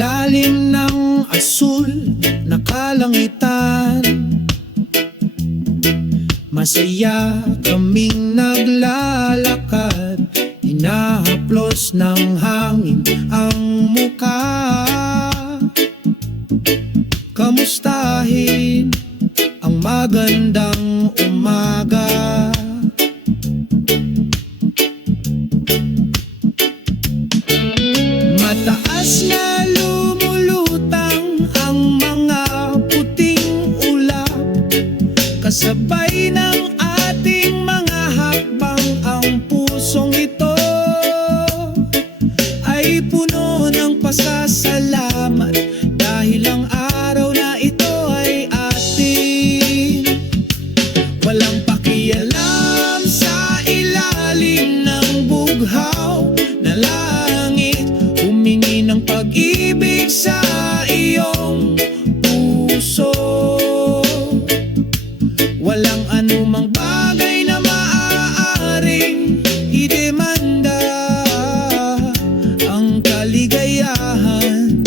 Ilalim ng asul na kalangitan, masaya kaming naglalakad. Hinahaplos ng hangin ang mukha, kamustahin ang magandang umaga. Mataas na lumulutang ang mga puting ulap, kasabay ng ating mga hakbang. Ang pusong ito ay puno ng pasasalamat, dahil ang araw na ito ay atin. Walang pakialam sa ilalim ng bughaw na langit, humingi ng pag-ibig sa iyong puso. Walang anumang bagay na maaaring idemanda ang kaligayahan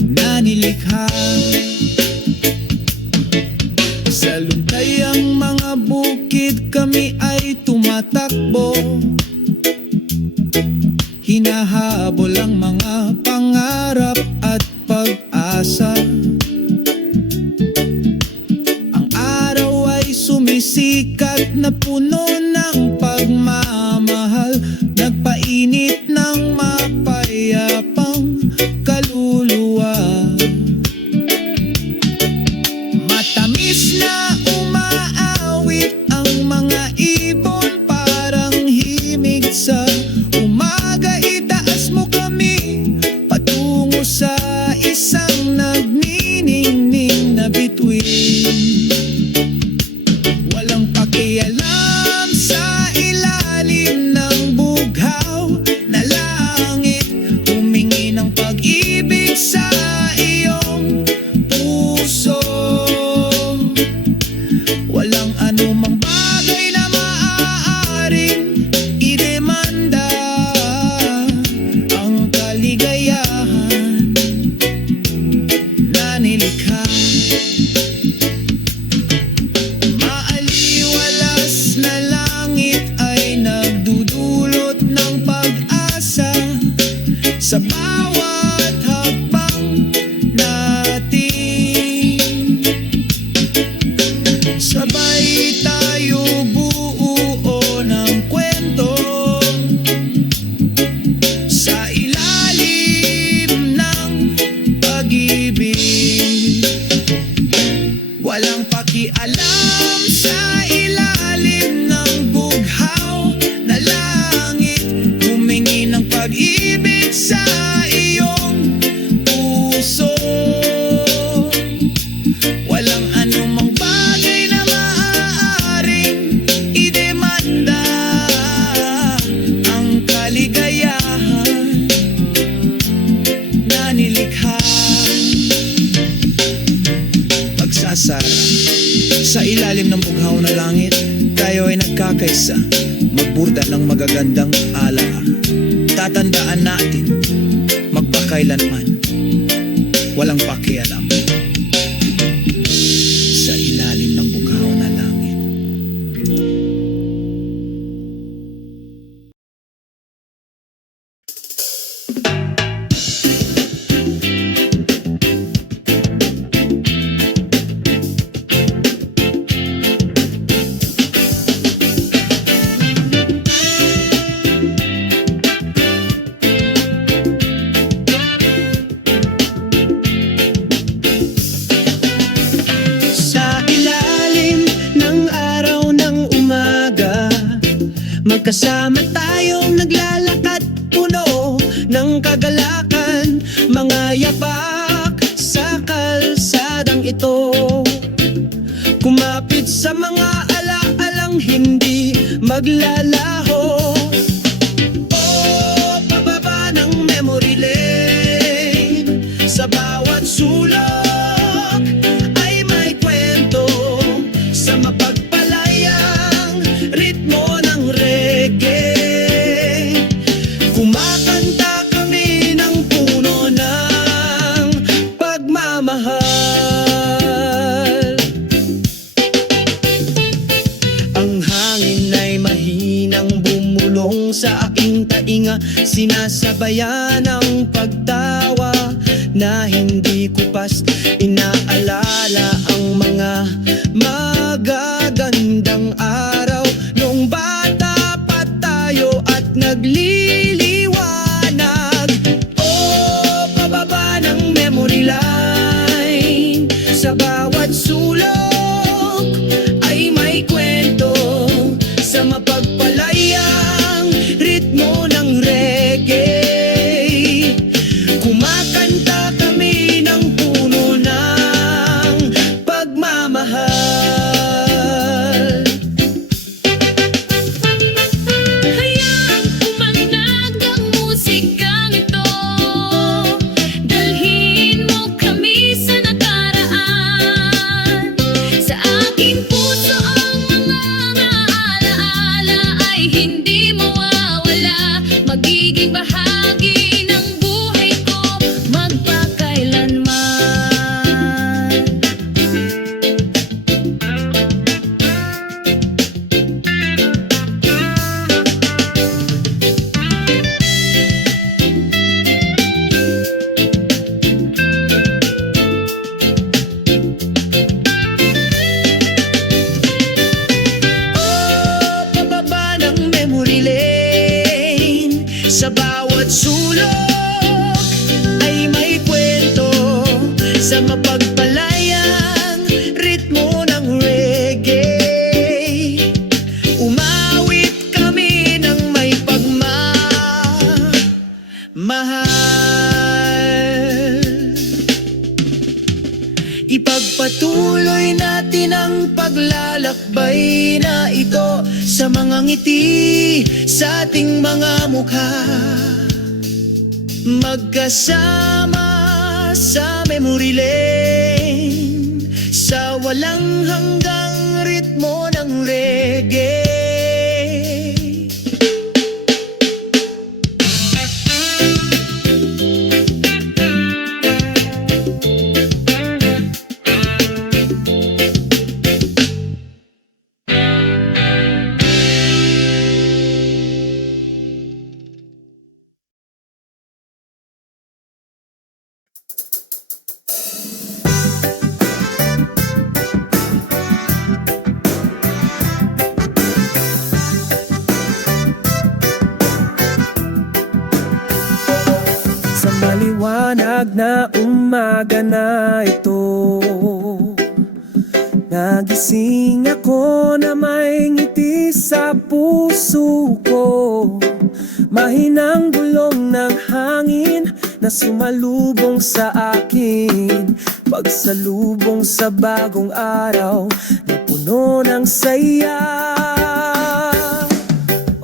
na nilikha. Sa luntayang mga bukid kami ay tumatakbo, hinahabol ang mga pangarap at pag-asa. Ang araw ay sumisikat na puno ng pagmamahal, nagpainit ng mapayapang kaluluwa. Matamis na umaawit ang mga ibon, parang himig sa umaga. Itaas mo kami patungo sa isang nagniningning na bituin. Walang pakialam natin. Sabay tayo buo ng kwento sa ilalim ng pag-ibig. Walang pakialam sa ilalim ng bughaw na langit. Humingi ng pag-ibig sa iyong puso. Walang anumang bagay na maaaring idemanda ang kaligayahan na nilikha. Pagsasara sa ilalim ng bughaw na langit, tayo ay nagkakaisa, magburda ng magagandang alaala. Tatandaan natin, magpakailanman, walang pakialam sa ilalim ng bughaw na langit. Sa ilalim ng araw ng umaga, magkasama tayong naglalakad, puno ng kagalakan, mga yapak sa kalsadang ito. Kumapit sa mga alaalang hindi maglalaho. Oh, pababa ng memory lane, sa bawat sulok ay may kwento, sa mapagpalayang ritmo ng reggae. Kumakanta kami ng puno ng pagmamahal. Ang hangin ay mahinang bumulong sa aking tainga, sinasabayan ang pagtawa na hindi kupas. Inaalala ang mga magagandang araw nung bata pa tayo at nagliliwanag. Oh, pababa ng memory line, sa bawat sulok ay may kwento, sa mapagpalayang ritmo ng reggae. Kumakanta kami ng puno ng pagmamahal. Hayaang umanag ang musikang ito, dalhin mo kami sa nakaraan. Sa aking puso ang mga alaala ay hindi mawawala, magiging bahagi ng buhay ko magpakailanman. Oh, pababa ng memory lane, sa bawat sulok ay may kwento, sa mapagpalayang ritmo ng reggae. Umawit kami ng may pagmamahal. Ipagpatuloy natin ang paglalakbay na ito, sa mga ngiti sa ating mga mukha. Magkasama sa memory lane, sa walang hanggang ritmo ng reggae. na ito. Nagising ako na may ngiti sa puso ko. Mahinang bulong ng hangin na sumalubong sa akin. Pagsalubong sa bagong araw na puno ng saya.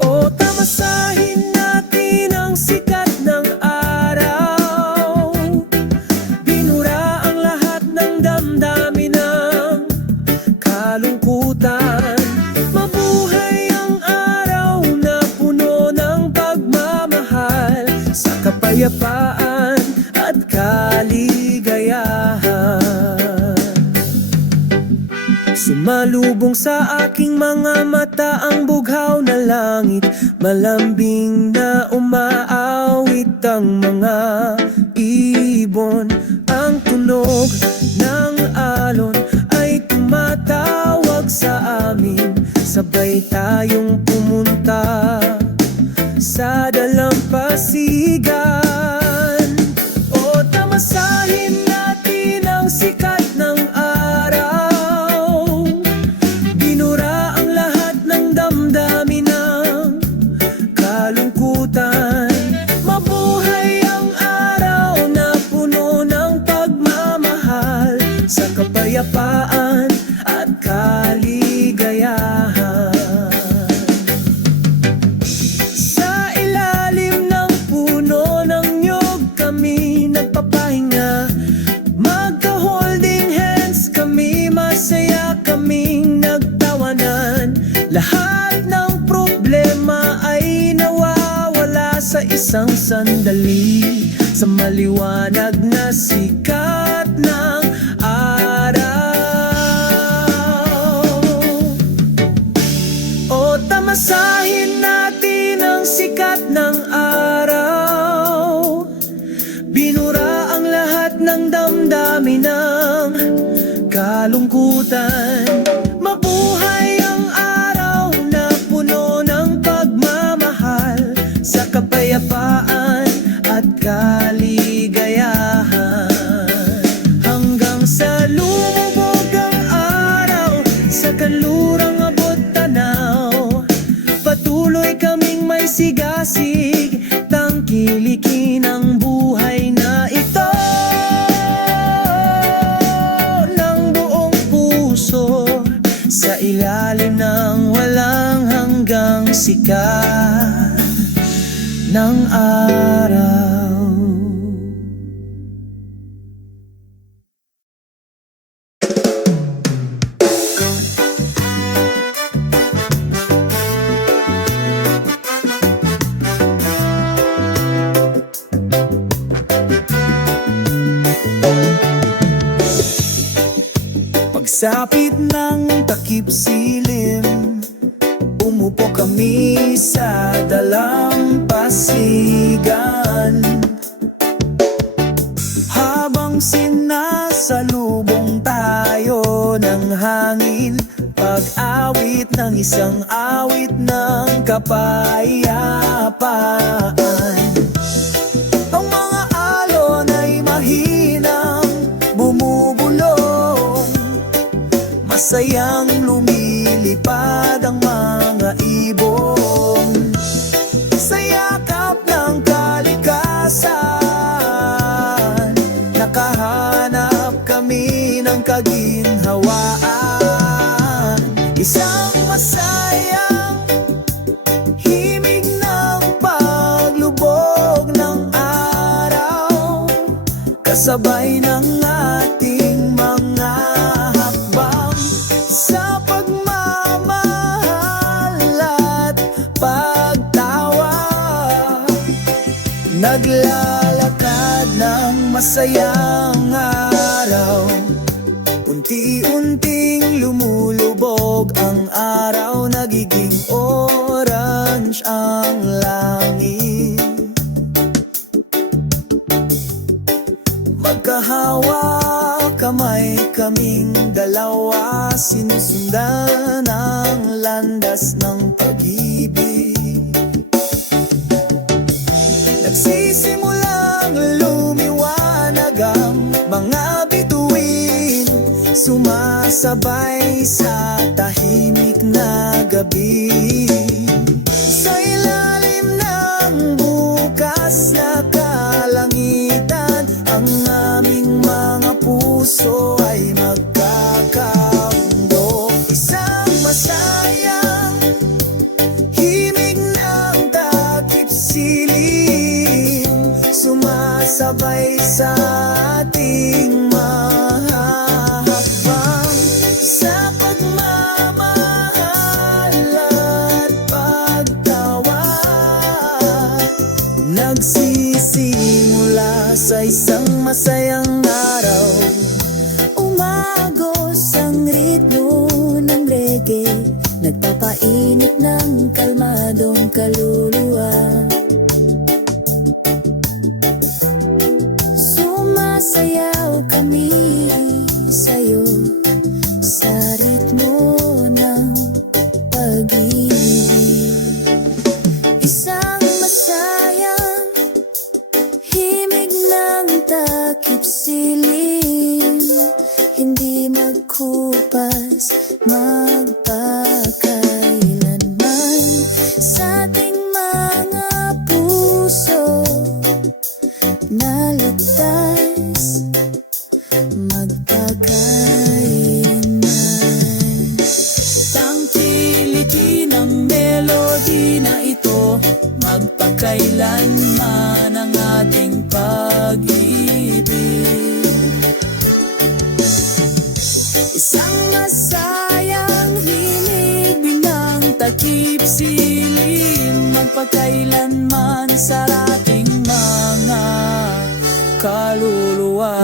O tamasahin natin ang sikat ng araw. Binura ang lahat ng damdamin ng kalungkutan. Mabuhay ang araw na puno ng pagmamahal sa kapayapaan at kaligayahan. Sumalubong sa aking mga mata ang bughaw na langit. Malambing na umaawit ang mga ibon. Ang tunog ng alon ay tumatawag sa amin. Sabay tayong pumunta sa dalampasigan. O tamasahin natin ang sikat ng araw. Binura ang lahat ng damdamin ng kalungkutan. Mabuhay ang araw na puno ng pagmamahal sa kapayapaan at kaligayahan. Sa ilalim ng puno ng niyog kami nagpapahinga. Magka-holding hands kami, masaya kaming nagtawanan. Lahat ng problema ay nawawala sa isang sandali. Sa maliwanag na sikat ng araw. O tamasahin natin ang sikat ng araw. Binura ang lahat ng damdamin ng kalungkutan. Mabuhay ang araw na puno ng pagmamahal sa kapayapaan at kaligayahan. Hanggang sa lumubog ang araw sa kanlurang abot tanaw, patuloy kaming may sigasig, tangkilikin ang buhay na ito ng buong puso. Sa ilalim ng walang hanggang sikat ng araw. Pagsapit ng takip silim, umupo kami sa dalampasigan. Habang sinasalubong tayo ng hangin, pag-awit ng isang awit ng kapayapaan. Ang mga alon ay mahinang bumubulong, masayang lumilipad ang mga ibon. Sa yakap ng kalikasan, nakahanap kami ng kaginhawaan. Isang masayang himig ng paglubog ng araw, kasabay ng ating mga hakbang sa pagmamahal at pagtawa. Naglalakad ng masayang araw, unti-unting lumulubog ang araw, nagiging orange ang langit. Magkahawa kamay kaming dalawa, sinusundan ang landas ng pag-ibig. Nagsisimulang lumiwanag ang mga bituin. sumasabay sa tahimik na gabi. Sa ilalim ng bukas na kalangitan, ang aming mga puso ay magkakamundo. Isang masayang himig ng takip silim, sumasabay sa ating mahahakbang sa pagmamahal at pagtawa. Nagsisimula sa isang masayang araw, umagos ang ritmo ng reggae, nagpapainit ng kalmadong kaluluwa. Sumasayaw kami sa'yo sa ritmo ng pag-ibig. Isang masayang himig ng takip silim, hindi magkupas, magpakailanman sa ating mga puso na ligtas, magpakailanman. Tangkilikin ang melody na ito, magpakailanman ang ating pag-ibig. Isang masayang himig ng takip silim, magpakailanman sa ating mga kaluluwa.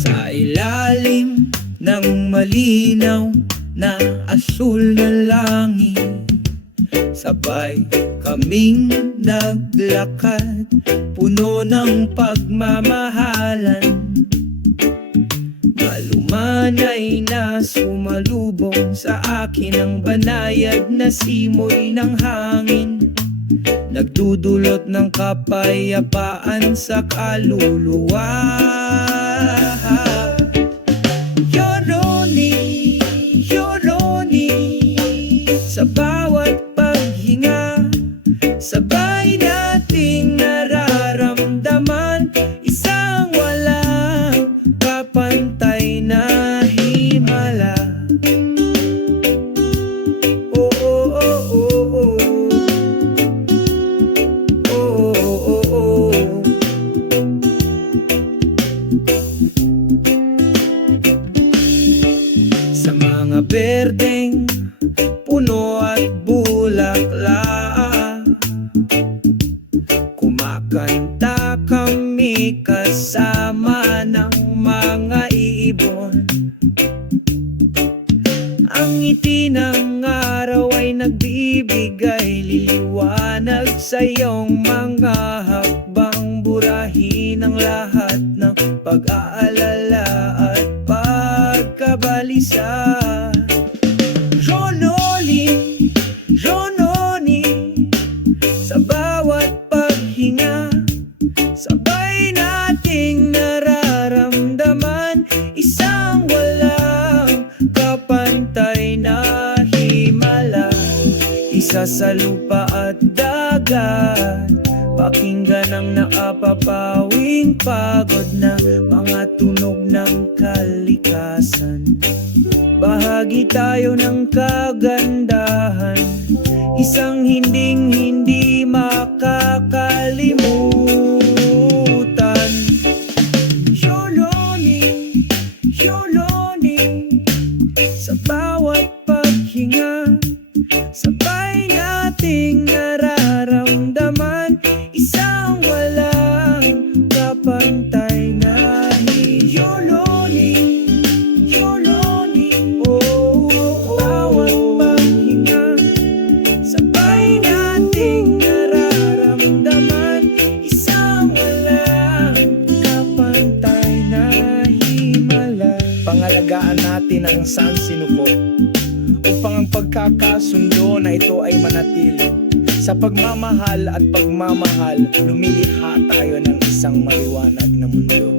Sa ilalim ng malinaw na asul na langit, sabay kaming naglakad, puno ng pagmamahalan. Malumanay na sumalubong sa akin ang banayad na simoy ng hangin, nagdudulot ng kapayapaan sa kaluluwa. Yoroni, Yoroni, sa bawat paghinga, sabay nating nararamdaman isang walang kapantay na himala. Oh, oh, oh, oh, oh. Oh, oh, oh. Sa mga berdeng puno at bulaklak, kumakanta kami kasama ng mga ibon. Ang ngiti ng araw ay nagbibigay liwanag sa iyong mga hakbang, burahin ang lahat ng pag-aalala at pagkabalisa. Rononi, Rononi, sa bawat paghinga, sabay nating nararamdaman isang walang kapantay na himala. Isa sa lupa at dagat, pakinggan ang nakapapawing pagod na mga tunog ng kalikasan. Bahagi tayo ng kagandahan, isang hindi makakalimutan. Yoroni, Yoroni, sa bawat paghinga, sabay nating nararamdaman isang walang kapantay na Yoroni, Yoroni, oh, oh, oh. Bawat paghinga, sabay natin pangangalagaan natin ang sansinuko upang ang pagkakasundo na ito ay manatili. Sa pagmamahal at pagmamahal, lumilikha tayo ng isang maliwanag na mundo.